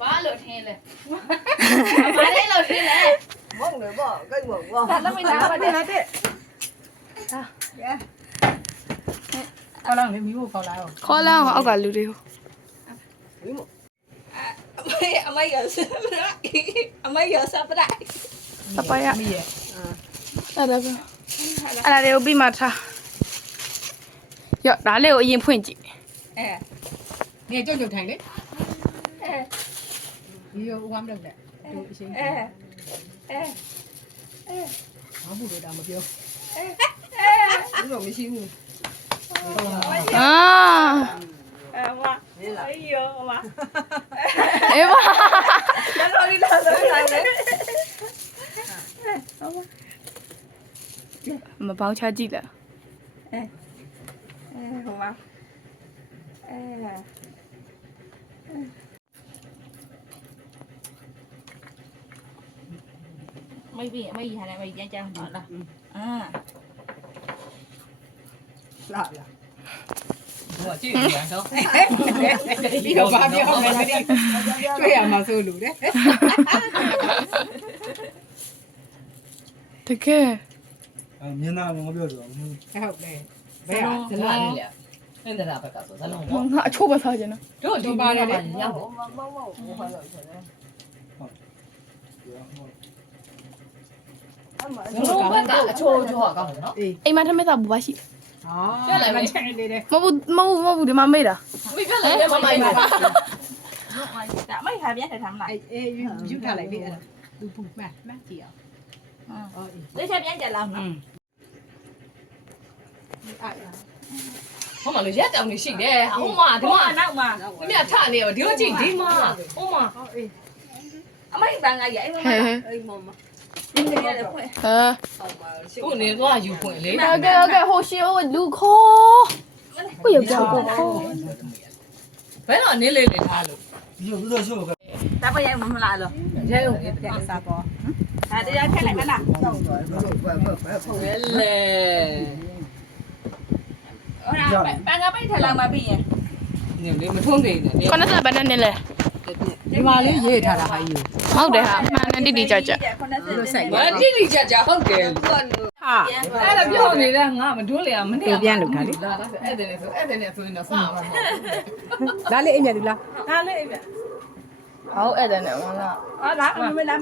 ဘာလို့ထင်းလဲဘာလဲလို့ထင်းလဲမုံနေပေါ့ကိတ်မုံပေါ့ဒါလည်းမနာပါနဲ့ဟာခေါ်လာမီးမို့ခေါ်လာတော့ခေါ်လာအောင်အောက်ကလူတွေကိုမီးမို့အမေရစပရိုက်အမေရစပရိုက်စပရိုက်အဲ့ဒါတွေကိုပြီးမှထားရော့ဒါလေးကိုအရင်ဖွင့်ကြည့်နေကြုံကြုံထိုင်လေဒီရောဝမ်းတော့တဲ့သူအရှင်ဘာဘူးလို့ဒါမပြောဘူးတော့မရှိဘူးမအေးရောမအေးပါတော်လေးလာတော့နိုင်လေမပေါင်းချကြည့်လားဟိုမှာไม่พี่ไม่หาอะไรไม่ยังจะหมดละละหัวจืดอย่างเขาพี่เขาบ้าพี่เขาไม่ได้ช่วยมาสู้หนูได้တကယ်မျက်နှာမပြောဆိုဘူးဟုတ်တယ်ဘယ်ဟာဇလာလေးလေတဲ့တာဘက်ကဆိုဇလုံးပေါ့ငါအချိုးပဲစားကြနော်တို့ဒီပါတယ်လေရောက်တော့မဟုတ်လို့ဆိုတယ်ဇလုံးဘက်ကအချိုးချိုးကောင်းတယ်နော်အိမ်မှာထမင်းစားဘူပါရှိပြလိုက်မယ်ချက်နေတယ်မဟုတ်ဒီမှာမေးတာမပြလိုက်မယ်မမိုက်ပါဒါไม่หาbienทำไรယူထားလိုက်လေအဲ့ဒါသူပူမှတ်ကြည့်အောင်လေးချက်ပြန်ကြလောက်နော်ဟိုမှာလေရက်တောင်နေရှိတယ်ဟိုမှာဒီမှာနောက်မှာဒီမြထနေရောဒီလိုကြည့်ဒီမှာဟိုမှာအမိုက်ပန်းကရအဲ့မှာအဲ့မမဒီနေရတယ်ဖွင့်ဟိုနေသွားယူဖွင့်လေโอเคဟိုရှင်ဟိုလူခေါ်ကိုယောက်ျားကိုခေါ်ဘယ်တော့နေလေးလေးထားလို့ဒီလိုဆိုတော့ဒါပဲရိုက်မလားလို့ရိုက်လို့ပြတ်စားပေါ်ဒါတရားခက်လိုက်ခလားဟုတ်လေဟိုပန်းကပိတ်ထလာမှပြီးရင်နေလေမထုံးနေနဲ့ခဏစားဘယ်နဲ့လဲဒီမှာလေးရေးထားတာဟာယူဟုတ်တယ်ဟာမှန်တယ်တိတိကျကျမတိတိကျကျဟုတ်တယ်ဟာအဲ့ဒါပြောနေတဲ့ငါမတွန်းလေမနေ့ပြန်လုပ်တာလေလာအဲ့တဲ့ဆိုရင်တော့စားမှာဒါလေးအိမ်မြလူလားဒါလေးအိမ်မြဟုတ်အဲ့တယ်နဲ့မလားလာမမလာ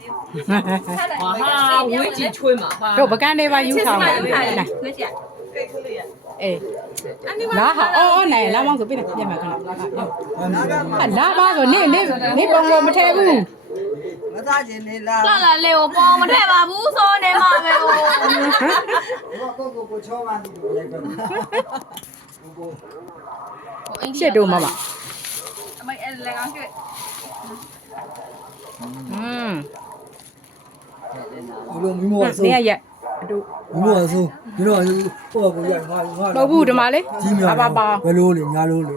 ဒီဟာဝေးကြီးချွေးမှာပါတို့ပကန်းလေးပါယူဆောင်ပါလက်ချက်အေးလာဟာအော်နိုင်လာမောင်းဆိုပြနေပြန်မှာခဏလာပါဆိုနေပုံလို့မထဲဘူးမသားချင်းနေလားလာလာလေကိုပေါ်မထည့်ပါဘူးဆိုနေမှာပဲဟိုကိုချောပါနေတယ်လိုက်ပါရှစ်တို့မမအမေအဲ့လည်းကောင်းကျွတ်ဘလိုမိမောဆိုနေရက်တို့မိမောဆိုဒီတော့ဟိုကိုရငါမဟုတ်ဘူးဒီမှာလေကြီးများပါဘယ်လိုလဲညာလို့လေ